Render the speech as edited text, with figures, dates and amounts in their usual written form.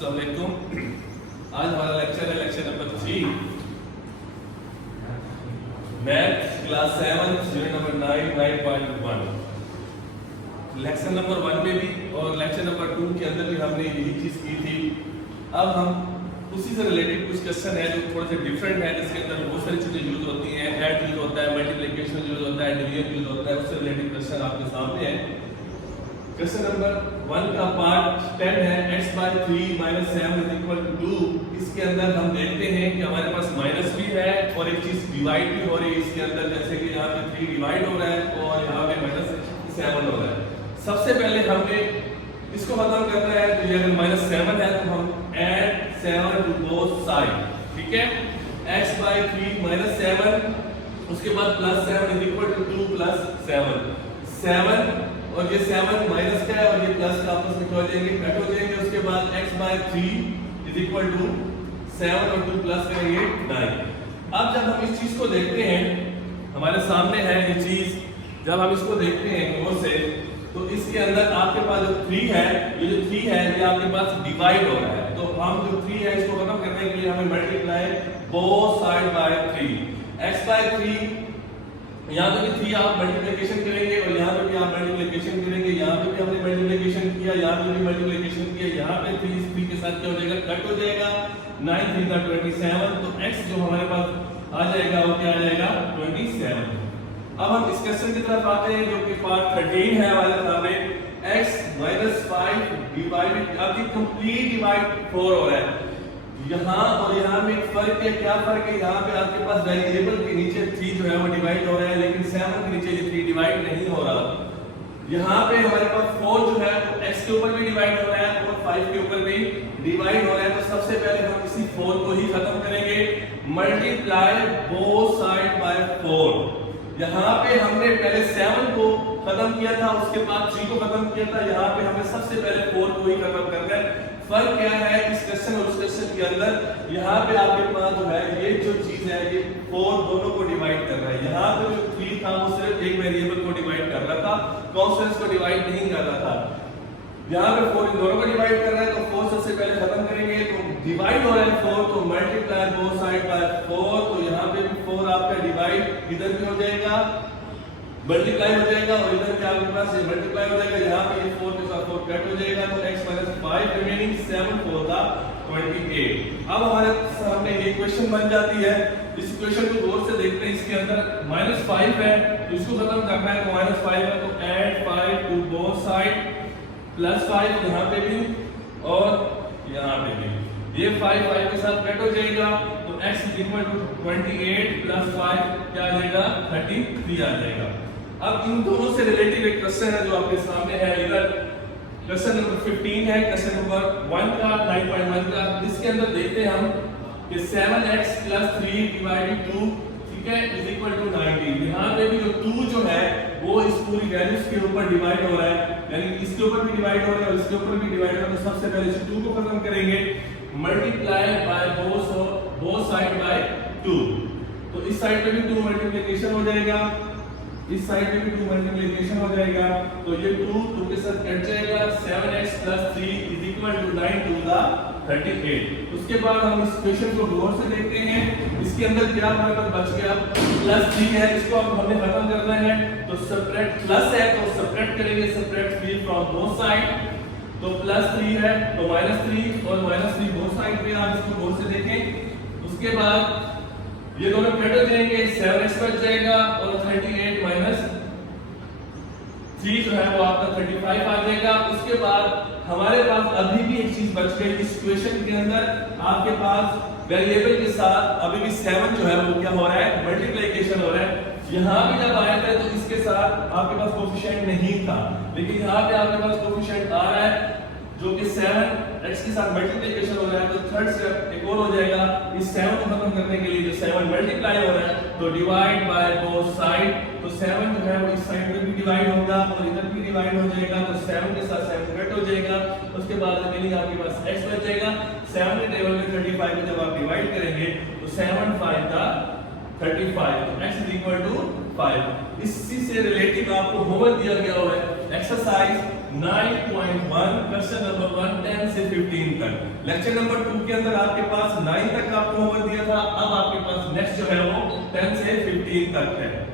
अस्सलाम वालेकुम। आज हमारा लेक्चर है lecture number 3 math class 7 unit number 9.1। Lecture number 1 में भी और लेक्चर नंबर 2 के अंदर भी हमने यही चीज़ की थी। अब हम उसी से रिलेटेड कुछ क्वेश्चन है जो थोड़े से डिफरेंट है, जिसके अंदर बहुत सारी चीज़ें यूज होती हैं। ऐड यूज होता है, मल्टीप्लिकेशन यूज होता है, डिवीजन यूज होता है, उससे रिलेटेड क्वेश्चन आपके सामने है। क्वेश्चन नंबर 1 का पार्ट 10 है x/3 - 7 = 2। इसके अंदर हम देखते हैं कि हमारे पास माइनस भी है और एक चीज डिवाइड भी हो रही है इसके अंदर, जैसे कि यहाँ पे 3 डिवाइड हो रहा है और यहाँ पे -7 हो रहा है। सबसे पहले हमने इसको खत्म करना है, तो ये अगर -7 है तो हम ऐड 7 टू बोथ साइड, ठीक है। x/3 - 7, उसके बाद +7 = 2 + 7 और ये 7 माइनस का है और ये प्लस का आपस में क्या हो जाएंगे, कट हो जाएंगे। उसके बाद x/3 = 7 और 2 प्लस करेंगे 9। अब जब हम इस चीज को देखते हैं, हमारे सामने है ये चीज, जब हम इसको देखते हैं गौर से, तो इसके अंदर आपके पास जो 3 है, ये जो 3 है ये आपके पास डिवाइड हो रहा है। तो हम जो 3 है इसको खत्म करने के लिए हमें multiply both side by 3। x/3 यहाँ पे भी 3 आप मल्टीप्लिकेशन करेंगे और यहाँ पे भी आप मल्टीप्लिकेशन करेंगे। यहाँ पे भी हमने मल्टीप्लिकेशन किया, यहाँ पे भी मल्टीप्लिकेशन किया। यहाँ पे 3 के साथ क्या हो जाएगा, कट हो जाएगा। 9 × 3 = 27, तो x जो हमारे पास आ जाएगा वो क्या आ जाएगा, 27। अब हम इस क्वेश्चन की तरफ आते हैं जो कि पार्ट 13 है हमारे सामने। x - 5 डिवाइडेड, अब ये कंप्लीट डिवाइड 4 हो रहा है। यहाँ और यहाँ में फर्क है, क्या फर्क है, यहाँ पे आपके पास वेरिएबल के नीचे 3 जो है वो डिवाइड हो रहा है, लेकिन 7 के नीचे ये 3 डिवाइड नहीं हो रहा। यहाँ पे हमारे पास 4 जो है वो x के ऊपर भी डिवाइड हो रहा है और 5 के ऊपर भी डिवाइड हो रहा है। तो सबसे पहले हम इसी 4 को ही खत्म करेंगे, मल्टीप्लाई बोथ साइड बाय 4। यहाँ पे हमने पहले 7 को खत्म किया था, उसके बाद 3 को खत्म किया था। यहाँ पे हमें सबसे पहले 4 को ही खत्म करना है। फर्क क्या है इस क्वेश्चन और उस क्वेश्चन के अंदर, यहाँ पे आपके पास जो है ये जो चीज है ये 4 दोनों को डिवाइड कर रहा है। यहाँ पे जो 3 था वो सिर्फ एक वेरिएबल को डिवाइड कर रहा था, कॉन्स्टेंट्स को डिवाइड नहीं कर रहा था। यहाँ पे 4 इन दोनों को डिवाइड कर रहा है, तो 4 सबसे पहले खत्म करेंगे। तो डिवाइड हो रहा है 4, तो मल्टीप्लाई बोथ साइड बाय 4। तो यहाँ पे भी 4 आपका डिवाइड इधर भी हो जाएगा, मल्टीप्लाई हो जाएगा और इधर भी आपके पास ये मल्टीप्लाई हो जाएगा। यहाँ पे ये 4 के साथ 4 कट हो जाएगा, तो x - 5 रिमेनिंग 7 4 का 28। अब हमारे सामने ये क्वेश्चन बन जाती है। इस क्वेश्चन को गौर से देखते हैं, इसके अंदर -5 है तो इसको खत्म करना है। तो -5 है तो ऐड 5 टू बोथ साइड, +5 यहाँ पे भी और यहाँ पे भी। ये 5 के साथ कट हो जाएगा, तो x = 28 + 5 क्या आ जाएगा, 33 आ जाएगा। अब इन दोनों से रिलेटेड एक क्वेश्चन है जो आपके सामने है। इधर क्वेश्चन नंबर 15 है, क्वेश्चन नंबर 1 का 9.1 का। इसके अंदर देखते हैं हम कि 7x + 3 / 2, ठीक है, = 90। यहाँ पे भी जो 2 जो है वो इस पूरी वैल्यूज के ऊपर डिवाइड हो रहा है, यानी इसके ऊपर भी डिवाइड हो रहा है और इसके ऊपर भी डिवाइड हो रहा है। तो सबसे पहले इस 2 को खत्म करेंगे, multiply by both side by 2। तो इस साइड पे भी 2 मल्टीप्लिकेशन हो जाएगा, इस साइड पे भी 2 मल्टीप्लिकेशन हो जाएगा। तो ये 2 के साथ कट जाएगा। 7x + 3 = 9 × 38। उसके बाद हम इस क्वेश्चन को गौर से देखते हैं। इसके अंदर क्या हमारे पास बच गया, +3 है, इसको अब हमें खत्म करना है। तो सब्ट्रैक्ट, प्लस है तो सब्ट्रैक्ट करेंगे, सब्ट्रैक्ट 3 फ्रॉम बोथ साइड। तो +3 है तो -3 और -3 बोथ साइड पे आप इसको गौर से देखें। उसके बाद ये दोनों कट हो जाएंगे, 7x कट जाएगा और 38 - 3 जो है वो आपका 35 आ जाएगा। उसके बाद हमारे पास अभी भी एक चीज बच गई इस क्वेश्चन के अंदर, आपके पास वेरिएबल के साथ अभी भी 7 जो है वो क्या हो रहा है, मल्टीप्लिकेशन हो रहा है। यहाँ भी जब आया था तो इसके साथ आपके पास कोफिशिएंट नहीं था, लेकिन यहाँ पे आपके पास कोफिशिएंट आ रहा है जो कि 7x के साथ मल्टीप्लिकेशन हो रहा है। तो थर्ड स्टेप एक और हो जाएगा, इस 7 को खत्म करने के लिए जो 7 मल्टीप्लाई हो रहा है तो डिवाइड बाय बोथ साइड। तो 7 जो है वो इस साइड में भी डिवाइड होगा और इधर भी डिवाइड हो जाएगा। तो 7 के साथ 7 कट हो जाएगा। उसके बाद रिमेनिंग आपके पास x बच जाएगा। 7 के टेबल में 35 को जब आप डिवाइड करेंगे तो 7 5 का 35, तो x = 5। इसी से रिलेटेड आपको होमवर्क दिया गया हुआ है, एक्सरसाइज 9.1 क्वेश्चन नंबर 1 10 से 15 तक। लेक्चर नंबर 2 के अंदर आपके पास 9 तक आपको होमवर्क दिया था, अब आपके पास नेक्स्ट जो है वो 10 से 15 तक है।